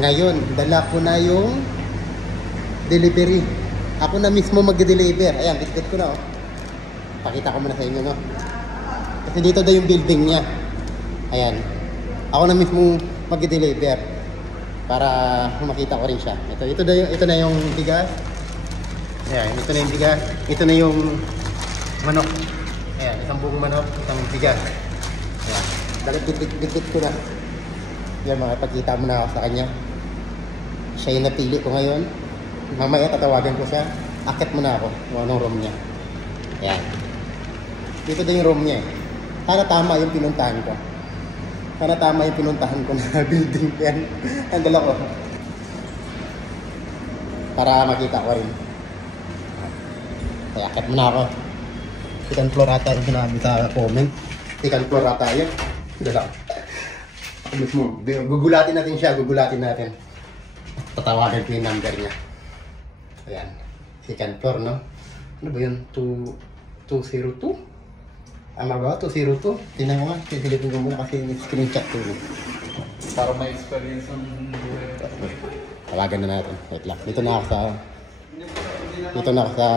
Ngayon, dala ko na yung delivery. Ako na mismo mag-deliver. Ayan, bitbit ko na oh. Pakita ko muna sa inyo no. Kasi dito daw yung building niya. Ayan. Ako na mismo mag-deliver. Para makita ko rin siya. Ito na yung bigas. Ayan, ito na yung bigas. Ito na yung manok. Ayan, isang buong manok, isang bigas. Ayan. Dahil bitbit ko na. Yan, makipagkita mo na ako sa kanya. Siya yung napili ko ngayon. Mamaya tatawagan ko siya. Akit mo na ako kung anong room niya. Ayan. Dito din yung room niya eh. Sana tama yung pinuntahan ko. Sana tama yung pinuntahan ko na building yan. Ang dala ko. Para makita ko rin. Kaya akit mo na ako. Second floor ata yung sinabi sa comment. Second floor ata yun. Dala ko. Mismo, gugulatin natin siya, gugulatin natin. Tatawagan ko yung number niya. Ayan, second floor, no? Ano ba yun? 202? Ama ba? 202? Tingnan ko nga, sisilipin ko muna kasi screenshot ko. Para may experience ang buhay. Tawagan na natin, wait lang. Dito na ako sa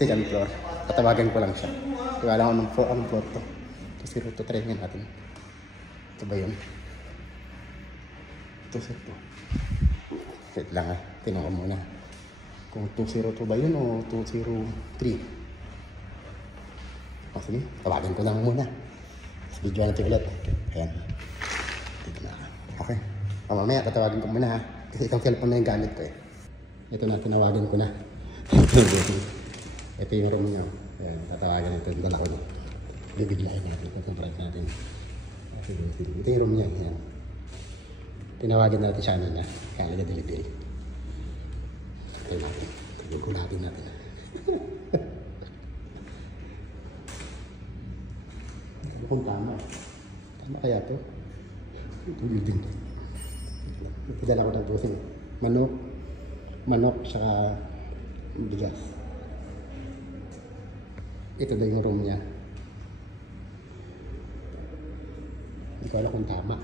second floor. Tatawagan ko lang siya. Wala ko anong floor to. 202, try natin. Ito ba yun? Ito. Wait lang ah. Tinong ko muna. Kung 202 ba yun o 203? O sige, tawagan ko lang muna. Video natin ulit. Ayan. Dito na. Okay. Mamaya tatawagin ko muna ha. Kasi itong cellphone na yung gamit ko eh. Ito na, tinawagan ko na. Ito yung room niya. Ayan, tatawagan ito. Dala ko na. Bibiglayin natin. Pag-surprise natin. Ito yung room niya. Yan. Tinawagan natin siya na kaya nag-delivery. Ito natin. Gugulatin natin. Ano kung tama? Tama kaya ito? Ito building. Itadala ko ng pusing. Manok, saka bigas. Ito daw yung room niya. Hindi ko alam kung tama.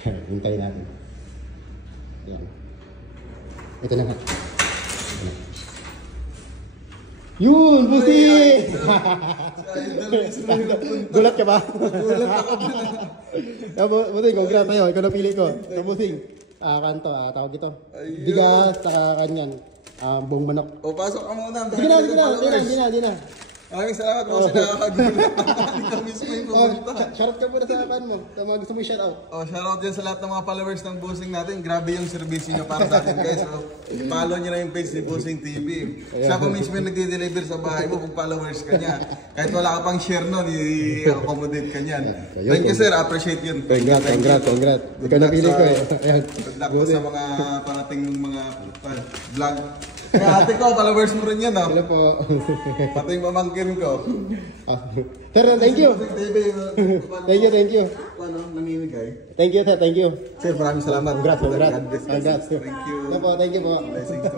Hintayin natin. Ayan. Ito na nga. Yun! Busi! Gulat ka ba? Gulat ako. Busing, congrats tayo. Ikaw napili ko. Ito Busing. Kanto, tawag ito. Bigas, saka kanyan. Buong manok. O, pasok ka muna. Di na. Maraming salamat mo kasi nakakagulat. Hindi ka mismo yung pumunta. Shoutout ka muna sa akin mo. Gusto mo i-shoutout? Shoutout din sa lahat ng mga followers ng Busing natin. Grabe yung service nyo para sa atin guys. So, follow nyo na yung page ni Busing TV. Siya pa mismo yung nagde-deliver sa bahay mo kung followers ka niya. Kahit wala ka pang share nun, i-accommodate ka niyan. Thank you sir, appreciate yun. Congrats. Ikaw napili ko eh. Good luck po sa mga parating ng mga vlog. Kaya ate ko, followers mo rin yan, no? Hello po. Pati yung mamangkin ko. Sir, thank you. Thank you. Ano, namimigay? Thank you, sir. Thank you. Sir, maraming salamat. Congrats. God bless. Thank you. Thank you. Thank you po. Blessings to